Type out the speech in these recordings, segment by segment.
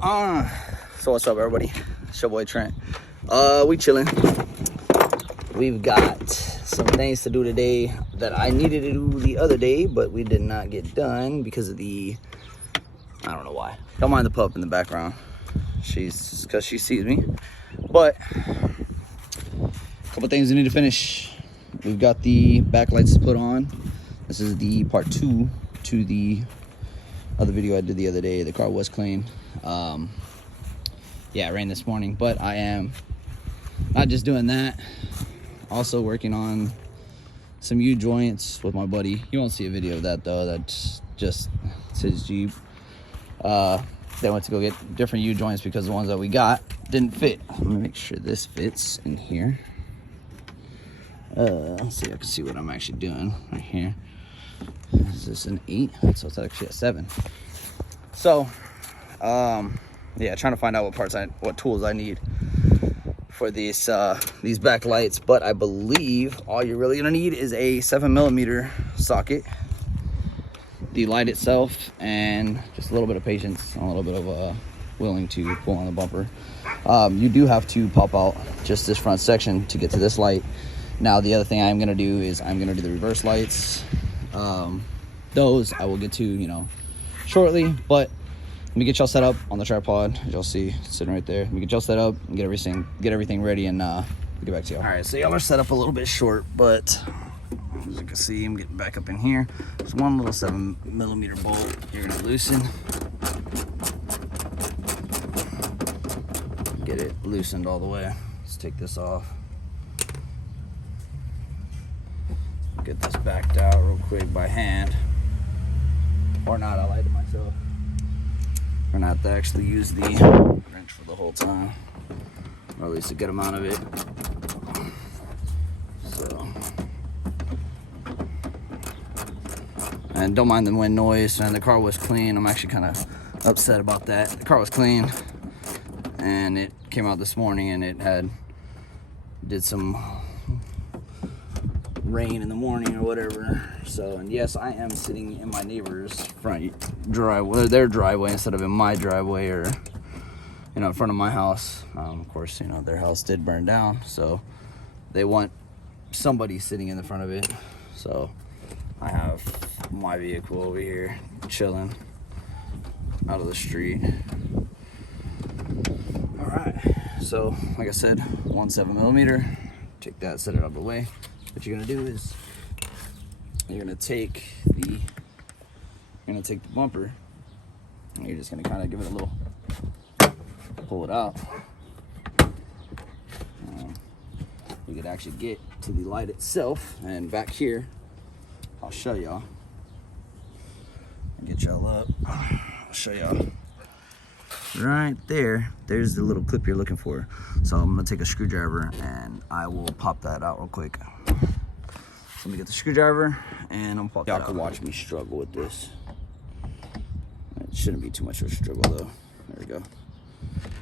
So what's up, everybody? It's your boy Trent. We chilling. We've got some things to do today that I needed to do the other day, but we did not get done because of I don't know why. Don't mind the pup in the background. Because she sees me. But a couple things we need to finish. We've got the backlights put on. This is the part 2 to the other video I did the other day. The car was clean. Yeah, it rained this morning, but I am not just doing that, also working on some U-joints with my buddy. You won't see a video of that though. That's just it's his Jeep. They went to go get different U-joints because the ones that we got didn't fit. Let me make sure this fits in here. Let's see, I can see what I'm actually doing right here. Is this an 8? So it's actually a 7. So yeah, trying to find out what tools I need for these backlights. But I believe all you're really gonna need is a 7mm socket, the light itself, and just a little bit of patience and a little bit of willing to pull on the bumper. You do have to pop out just this front section to get to this light. Now the other thing I'm gonna do is I'm gonna do the reverse lights. Those I will get to, shortly, but let me get y'all set up on the tripod, as y'all see, sitting right there. Let me get y'all set up and get everything ready, and get back to y'all. All right, so y'all are set up a little bit short, but as you can see, I'm getting back up in here. There's one little 7mm bolt you're gonna loosen. Get it loosened all the way. Let's take this off. Get this backed out real quick by hand, or not. I lied to myself. We're gonna have to actually use the wrench for the whole time, or at least a good amount of it. So, and don't mind the wind noise. And the car was clean. I'm actually kind of upset about that. The car was clean, and it came out this morning, and it did some rain in the morning or whatever. So, and yes, I am sitting in my neighbor's front driveway, their driveway, instead of in my driveway, or in front of my house. Of course, their house did burn down, so they want somebody sitting in the front of it. So I have my vehicle over here chilling out of the street. All right, so like I said, 7mm. Take that, set it out of the way. What you're gonna do is you're gonna take the bumper, and you're just gonna kind of give it a little pull it out. You could actually get to the light itself, and back here I'll show y'all. Get y'all up. I'll show y'all. Right there, there's the little clip you're looking for. So I'm gonna take a screwdriver and I will pop that out real quick. So let me get the screwdriver and I'm pop that out. Y'all can watch me struggle with this. It shouldn't be too much of a struggle though. There we go.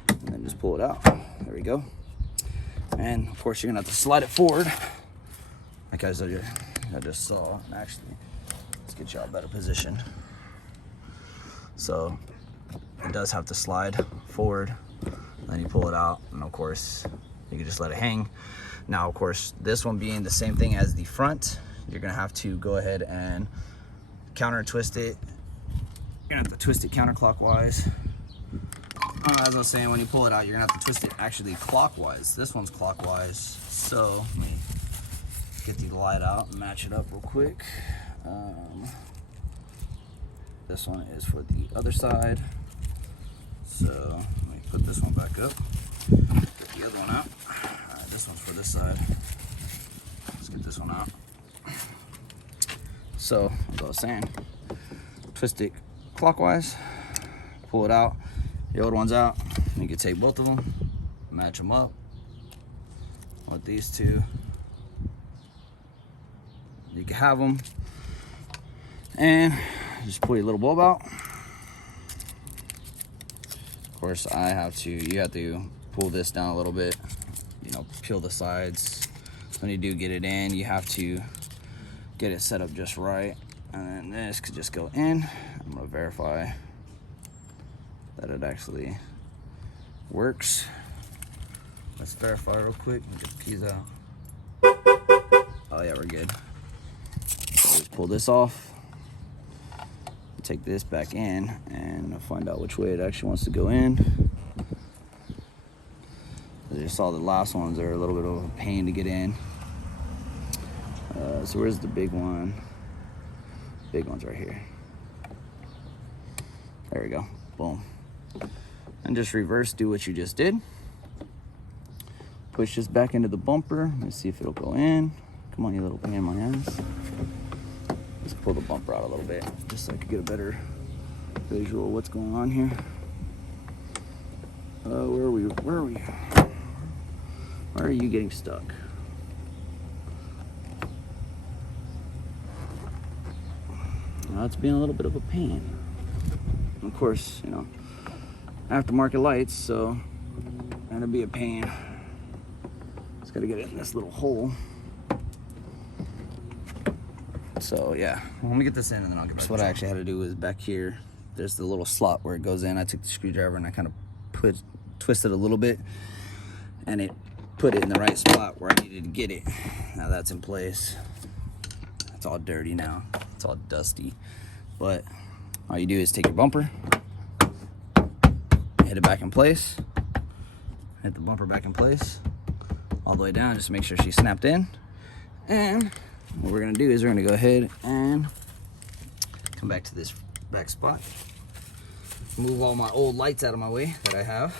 And then just pull it out. There we go. And of course you're gonna have to slide it forward, like I just saw. And actually, let's get y'all a better position. So it does have to slide forward, then you pull it out, and of course you can just let it hang. Now of course, this one being the same thing as the front, you're gonna have to go ahead and counter twist it. You're gonna have to twist it counterclockwise. As I was saying, when you pull it out, you're gonna have to twist it actually clockwise. This one's clockwise, so let me get the light out and match it up real quick. This one is for the other side. So let me put this one back up, get the other one out. All right, this one's for this side. Let's get this one out. So, as I was saying, twist it clockwise, pull it out, the old one's out. You can take both of them, match them up with these two. You can have them, and just pull your little bulb out. Of course, you have to pull this down a little bit, peel the sides. When you do get it in, you have to get it set up just right. And then this could just go in. I'm gonna verify that it actually works. Let's verify real quick and get the keys out. Oh yeah, we're good. So let's pull this off, take this back in, and find out which way it actually wants to go in. I just saw the last ones are a little bit of a pain to get in. So where's the big one? Big one's right here. There we go, boom. And just reverse, do what you just did. Push this back into the bumper. Let's see if it'll go in. Come on, you little pain in my ass. Let's pull the bumper out a little bit, just so I can get a better visual of what's going on here. Where are we? Why are you getting stuck? Now it's being a little bit of a pain. Of course, you know, aftermarket lights, so that'll be a pain. Just gotta get it in this little hole. So yeah, well, let me get this in and then I'll get back. So what I actually had to do is back here, there's the little slot where it goes in. I took the screwdriver and I kind of twisted a little bit, and it put it in the right spot where I needed to get it. Now that's in place. It's all dirty now. It's all dusty. But all you do is take your bumper, hit it back in place, hit the bumper back in place, all the way down, just to make sure she's snapped in. And what we're gonna do is we're gonna go ahead and come back to this back spot, move all my old lights out of my way that I have.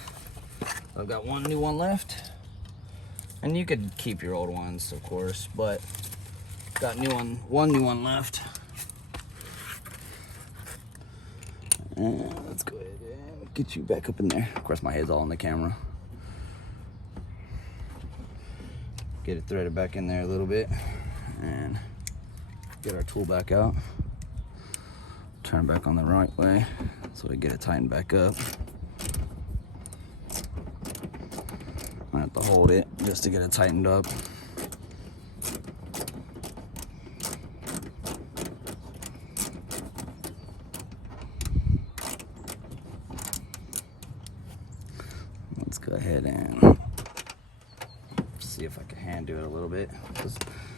I've got one new one left, and you could keep your old ones, of course, but got one new one left. And let's go ahead and get you back up in there. Of course, my head's all on the camera. Get it threaded back in there a little bit, and get our tool back out. Turn back on the right way so we get it tightened back up. I have to hold it just to get it tightened up. Let's go ahead and see if I can hand do it a little bit.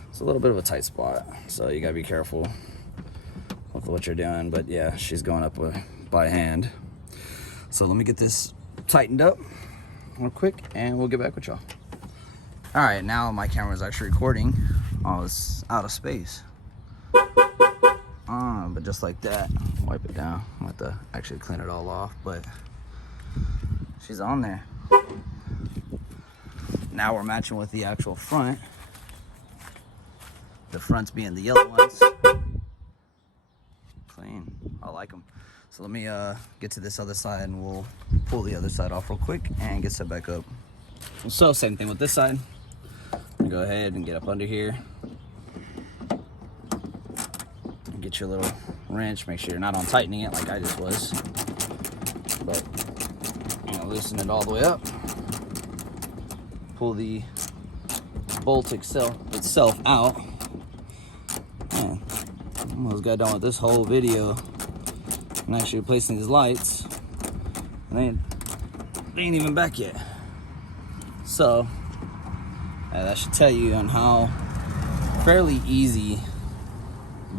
It's a little bit of a tight spot, so you gotta be careful with what you're doing. But yeah, she's going up by hand. So let me get this tightened up real quick and we'll get back with y'all. All right, now my camera is actually recording. Oh, it's out of space. But just like that, wipe it down. I'm going to have to actually clean it all off, but she's on there. Now we're matching with the actual front. The fronts being the yellow ones. Clean, I like them. So let me get to this other side and we'll pull the other side off real quick and get set back up. So same thing with this side. I'm gonna go ahead and get up under here. Get your little wrench, make sure you're not on tightening it like I just was. But I'm gonna loosen it all the way up. Pull the bolt itself out. Man, almost got done with this whole video and actually replacing these lights. And they ain't even back yet. So that should tell you on how fairly easy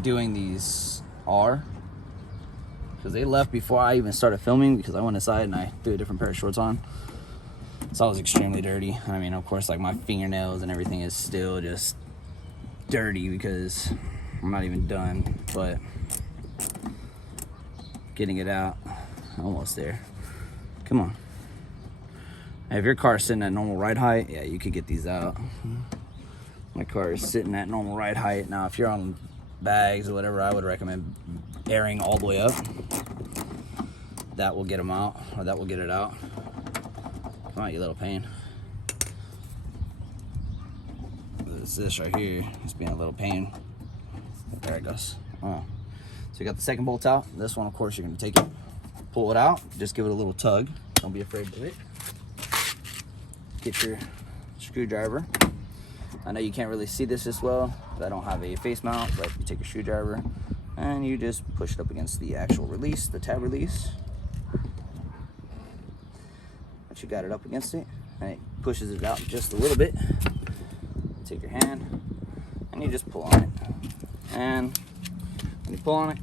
doing these are, because they left before I even started filming, because I went inside and I threw a different pair of shorts on. So I was extremely dirty. I mean, of course, like my fingernails and everything is still just dirty because I'm not even done, but getting it out, almost there. Come on. If your car's sitting at normal ride height, yeah, you could get these out. My car is sitting at normal ride height. Now, if you're on bags or whatever, I would recommend airing all the way up. That will get them out, or that will get it out. Come on, you little pain. It's this right here. It's being a little pain. There it goes. Oh. So you got the second bolt out. This one, of course, you're going to take it, pull it out, just give it a little tug. Don't be afraid of it. Get your screwdriver. I know you can't really see this as well because I don't have a face mount, but you take a screwdriver and you just push it up against the actual release, the tab release. once you got it up against it, and it pushes it out just a little bit, take your hand and you just pull on it. And when you pull on it,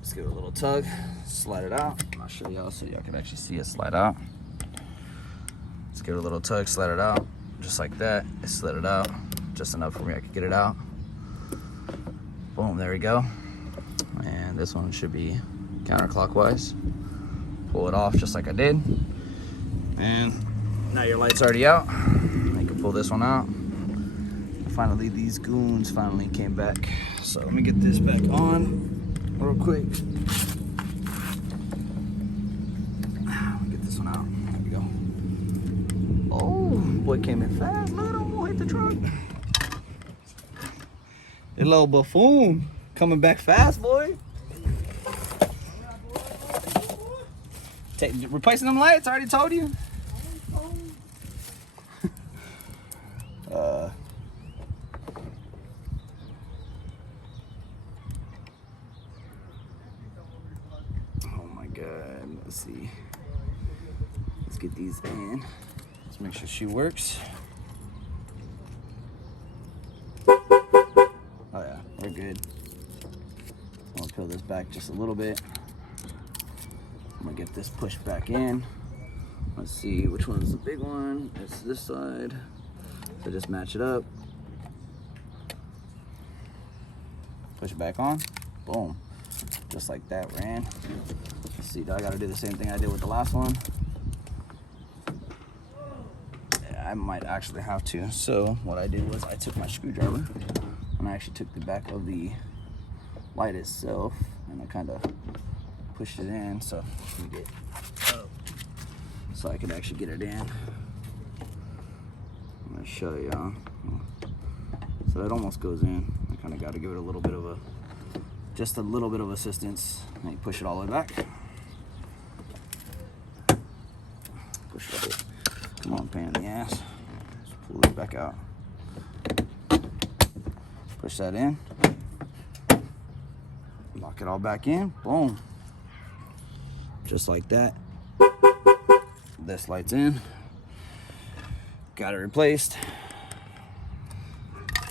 just give it a little tug, slide it out. I'll show y'all so y'all can actually see it slide out. Just give it a little tug, slide it out, just like that. It slid it out, just enough for me I could get it out. Boom, there we go. And this one should be counterclockwise. Pull it off just like I did. And now your light's already out. You can pull this one out. Finally, these goons finally came back. So let me get this back on real quick. Get this one out. There we go. Oh, boy came in fast. Look at him, boy, hit the truck. A little buffoon coming back fast, boy. Replacing them lights, I already told you. Oh my God, let's see. Let's get these in. Let's make sure she works. Oh yeah, we're good. I'll peel this back just a little bit. I'm gonna get this pushed back in. Let's see which one's the big one. It's this side. So just match it up. Push it back on. Boom. Just like that, we're in. Let's see, I gotta do the same thing I did with the last one. Yeah, I might actually have to. So what I did was I took my screwdriver and I actually took the back of the light itself and I kind of pushed it in so we get up so I could actually get it in. I'm gonna show y'all. So that almost goes in. I kind of got to give it a little bit of just a little bit of assistance. And you push it all the way back. Push it up. Come on, pain in the ass. Just pull it back out. Push that in. Lock it all back in. Boom. Just like that. This light's in. Got it replaced.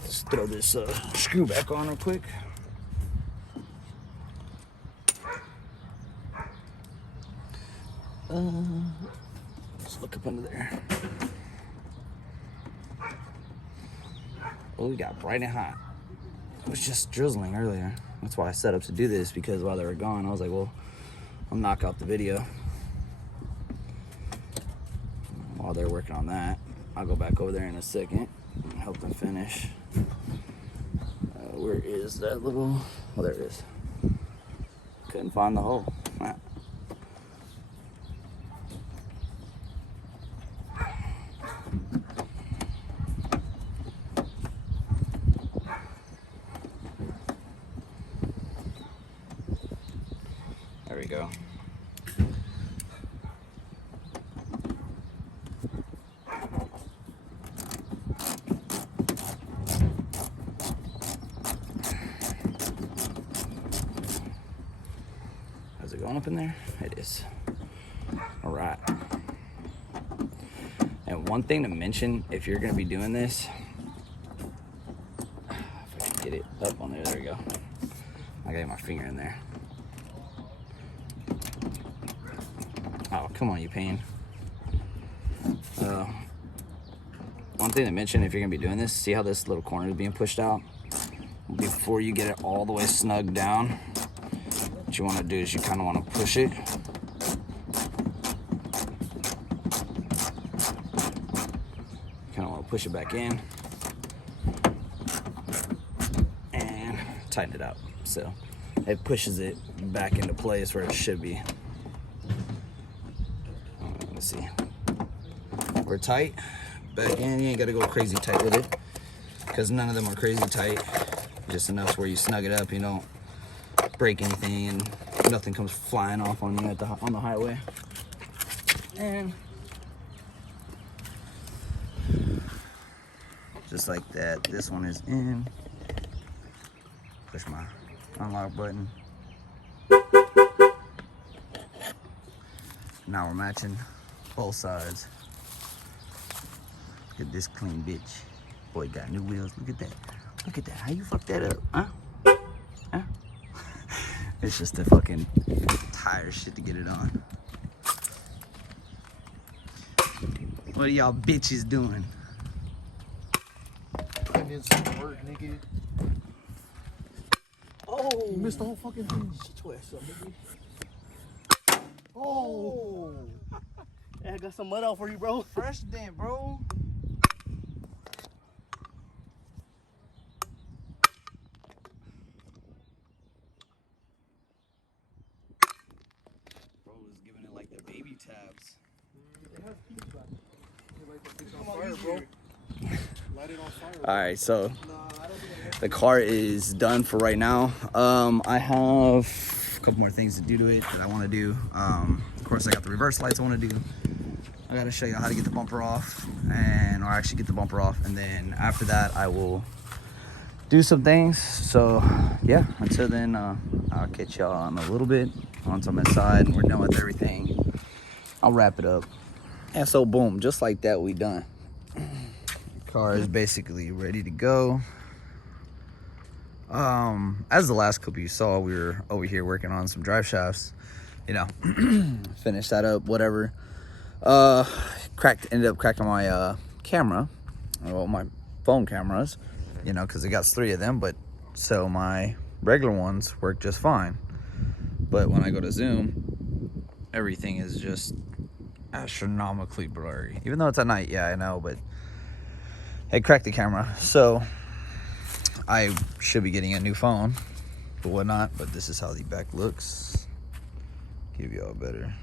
Let's throw this screw back on real quick. Let's look up under there. Oh, we got bright and hot. It was just drizzling earlier. That's why I set up to do this, because while they were gone, I was like, well, I'll knock out the video while they're working on that. I'll go back over there in a second and help them finish. Where is that little... Oh, there it is. Couldn't find the hole. Ah. There we go. Is it going up in there? It is. All right. And one thing to mention, if you're gonna be doing this, if I can get it up on there, there we go. I got my finger in there. Oh, come on, you pain. One thing to mention, if you're gonna be doing this, see how this little corner is being pushed out? Before you get it all the way snug down, what you wanna do is you kinda wanna push it. Kinda wanna push it back in and tighten it up. So it pushes it back into place where it should be. Let's see. We're tight. Back in, you ain't gotta go crazy tight with it, because none of them are crazy tight. Just enough where you snug it up, you don't break anything and nothing comes flying off on you on the highway. And just like that, this one is in. Push my unlock button. Now we're matching Both sides. Look at this clean bitch. Boy, got new wheels. Look at that. Look at that. How you fuck that up? Huh? Huh? It's just the fucking tire shit to get it on. What are y'all bitches doing? Putting in some work, nigga. Oh! You missed the whole fucking thing. Shit your ass up, nigga. Oh! Hey, I got some mud out for you, bro. Fresh then, bro. Bro was giving it like the baby tabs. Alright, so the car is done for right now. I have a couple more things to do to it that I want to do. Of course, I got the reverse lights I want to do. I got to show you how to get the bumper off, or actually get the bumper off, and then after that I will do some things. So yeah, until then, I'll catch y'all in a little bit once I'm inside and we're done with everything. I'll wrap it up. And so boom, just like that, we done. Car is basically ready to go. As the last clip you saw, we were over here working on some drive shafts, you know. Finish that up, whatever. Ended up cracking my camera, well, my phone cameras, you know, because it got 3 of them, but so my regular ones work just fine. But when I go to zoom, everything is just astronomically blurry, even though it's at night. Yeah, I know, but it cracked the camera, so I should be getting a new phone but whatnot. But this is how the back looks. Give y'all a better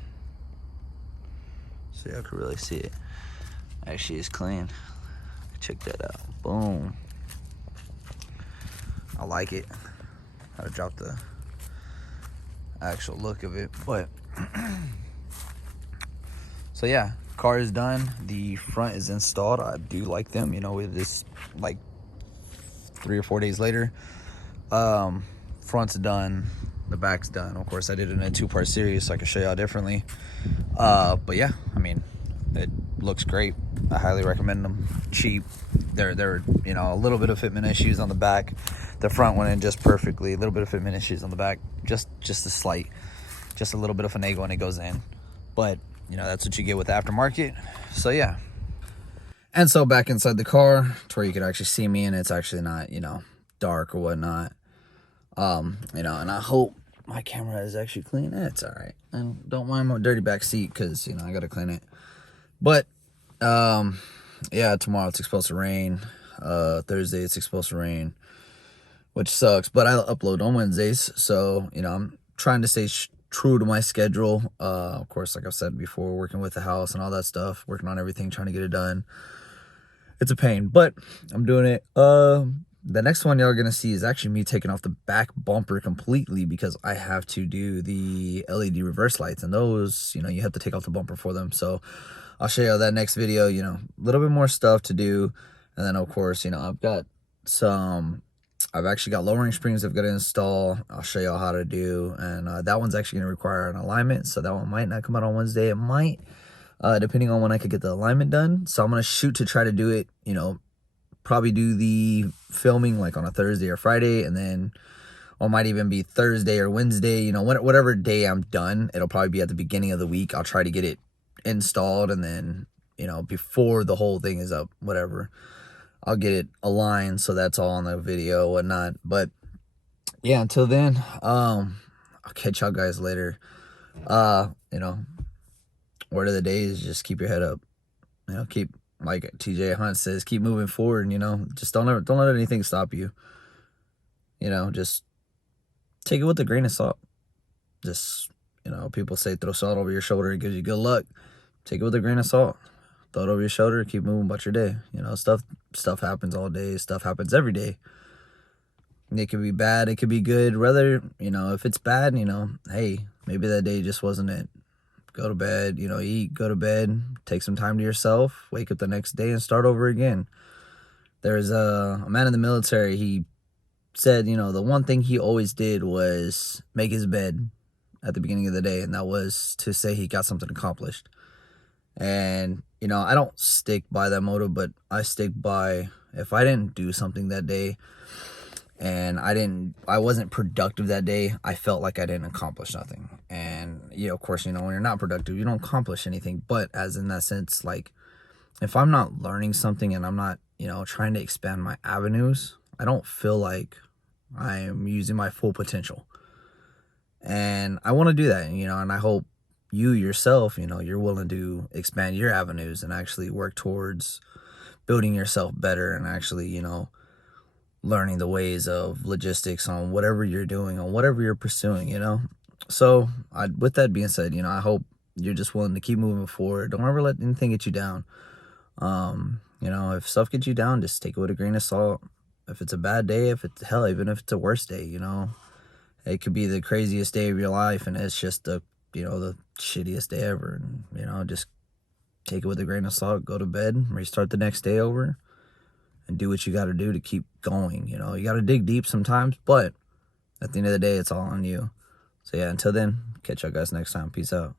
so y'all can really see it. Actually, it's clean. Check that out. Boom. I like it. How to drop the actual look of it, but so yeah, car is done. The front is installed. I do like them, you know. It is like 3 or 4 days later. Front's done, the back's done. Of course, I did it in a 2-part series so I can show y'all differently. But yeah, I mean, it looks great. I highly recommend them. Cheap. They're you know, a little bit of fitment issues on the back. The front went in just perfectly. A little bit of fitment issues on the back, just a slight, just a little bit of finagle and it goes in. But you know, that's what you get with aftermarket. So yeah. And so back inside the car to where you could actually see me, and it's actually not, you know, dark or whatnot. You know, and I hope my camera is actually clean. It's all right. And don't mind my dirty back seat because, you know, I got to clean it. But, yeah, tomorrow it's supposed to rain. Thursday it's supposed to rain, which sucks. But I upload on Wednesdays. So, you know, I'm trying to stay true to my schedule. Of course, like I've said before, working with the house and all that stuff, working on everything, trying to get it done. It's a pain, but I'm doing it. The next one y'all are gonna see is actually me taking off the back bumper completely because I have to do the LED reverse lights, and those, you know, you have to take off the bumper for them. So I'll show y'all that next video. You know, a little bit more stuff to do, and then of course, you know, I've actually got lowering springs I've got to install. I'll show y'all how to do, and that one's actually gonna require an alignment, so that one might not come out on Wednesday. It might, depending on when I could get the alignment done. So I'm gonna shoot to try to do it, you know, probably do the filming like on a Thursday or Friday, and then or might even be Thursday or Wednesday, you know, whatever day I'm done, it'll probably be at the beginning of the week. I'll try to get it installed, and then, you know, before the whole thing is up, whatever, I'll get it aligned, so that's all on the video, whatnot. But yeah, until then, I'll catch y'all guys later. You know, word of the day is just keep your head up, you know, keep, like TJ Hunt says, keep moving forward, and, you know, just don't let anything stop you. You know, just take it with a grain of salt. Just, you know, people say throw salt over your shoulder, it gives you good luck. Take it with a grain of salt. Throw it over your shoulder, keep moving about your day. You know, stuff happens all day, stuff happens every day. It could be bad, it could be good. Rather, you know, if it's bad, you know, hey, maybe that day just wasn't it. Go to bed, you know, eat, go to bed, take some time to yourself, wake up the next day and start over again. There's a man in the military, he said, you know, the one thing he always did was make his bed at the beginning of the day, and that was to say he got something accomplished. And, you know, I don't stick by that motto, but I stick by, if I didn't do something that day and I wasn't productive that day, I felt like I didn't accomplish nothing. And, you know, of course, you know, when you're not productive, you don't accomplish anything. But as in that sense, like, if I'm not learning something and I'm not, you know, trying to expand my avenues, I don't feel like I am using my full potential. And I want to do that, you know, and I hope you yourself, you know, you're willing to expand your avenues and actually work towards building yourself better and actually, you know, learning the ways of logistics on whatever you're doing, on whatever you're pursuing, you know. So with that being said, you know, I hope you're just willing to keep moving forward. Don't ever let anything get you down. You know, if stuff gets you down, just take it with a grain of salt. If it's a bad day, if it's hell, even if it's a worst day, you know, it could be the craziest day of your life and it's just the, you know, the shittiest day ever. And, you know, just take it with a grain of salt, go to bed, restart the next day over, and do what you got to do to keep going. You know, you got to dig deep sometimes, but at the end of the day, it's all on you. So yeah, until then, catch y'all guys next time. Peace out.